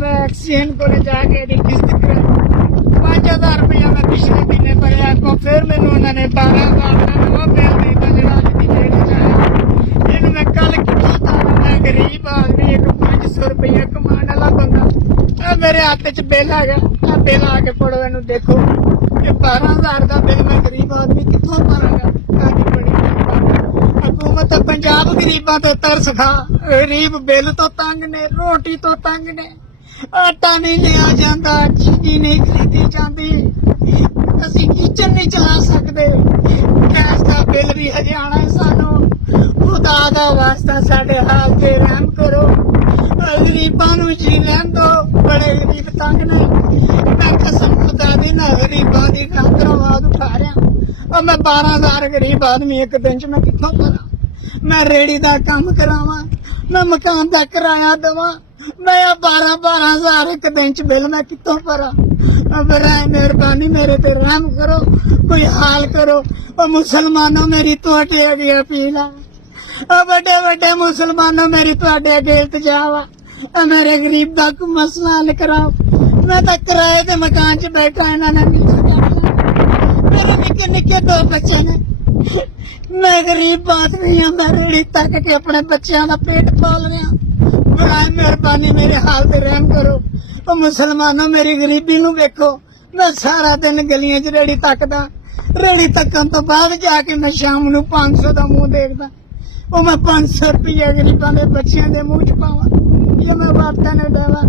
मैं एक्सीडेंट को जाके किस्त कराई 5000 रुपया मैं पिछले महीने भरिया को फिर मैंने उन्होंने 12,000 का नवा बिल देता जरा अज की डेट च आया इन मैं कल कितना तारा मैं गरीब आदमी एक 500 रुपया कमाने वाला बंदा मेरे हाथ च बिल आ गया बिल आके पढ़ो इन देखो ये 12,000 का बिल मैं गरीब आदमी कितों भरांगा हुकूमत पंजाब गरीबों तो तरस खा गरीब बिल तो तंग ने रोटी तो तंग ने आटा नहीं लिया जाता चीनी नहीं खरीदी जाती असी किचन नहीं चला सकते गैस का बिल भी हजे आना है सानू खुदा दा वास्ता साडे हाल ते रहम करो गरीबां नू जी लैन दो बड़े गरीब तंग ने मैं कसम खुदा दी ना गरीबां दी खातर आवाज उठा रहा और मैं 12,000 गरीब आदमी एक दिन च मैं कित्थों भरा मैं रेड़ी दा काम करावां मैं मकान दा किराया देवां मैं 12,000 एक दिन च बिल मैं कित्थों भरा बराए मेहरबानी मेरे ते रहम करो कोई हाल करो और मुसलमानों मेरी तुहाडे अगे अपील है बड़े बड़े मुसलमानों मेरी तुहाडे अगे इल्तजा वा मेरे गरीब दा कोई मसला हल कराओ मैं तो किराए के मकान च बैठा इन्हां ने मेरे निक्के निक्के 2 बच्चे ने मैं गरीब आदमी हाँ मैं रेड़ी तक के अपने बच्चों का पेट पाल रहा बराए मेहरबानी मेरे हाल ते रहम करो और मुसलमानों मेरी गरीबी नू वेखो मैं सारा दिन गलियां च रेड़ी तकदा रेड़ी तकन तो बाद जाके मैं शाम नू 500 का मुंह देखदा वो मैं 500 रुपया गरीबां दे बच्चों के मुंह च पावां ये मैं वापस न देवां